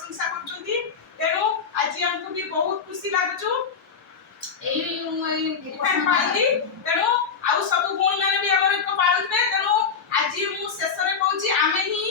प्रशंसा करछुंती तेणु आज हमको भी बहुत खुशी लागुछु एई पाइली तेणु आउ सब गुण माने भी हमर को पालुबे तेणु आज मु शेष रे कहूची आमे ही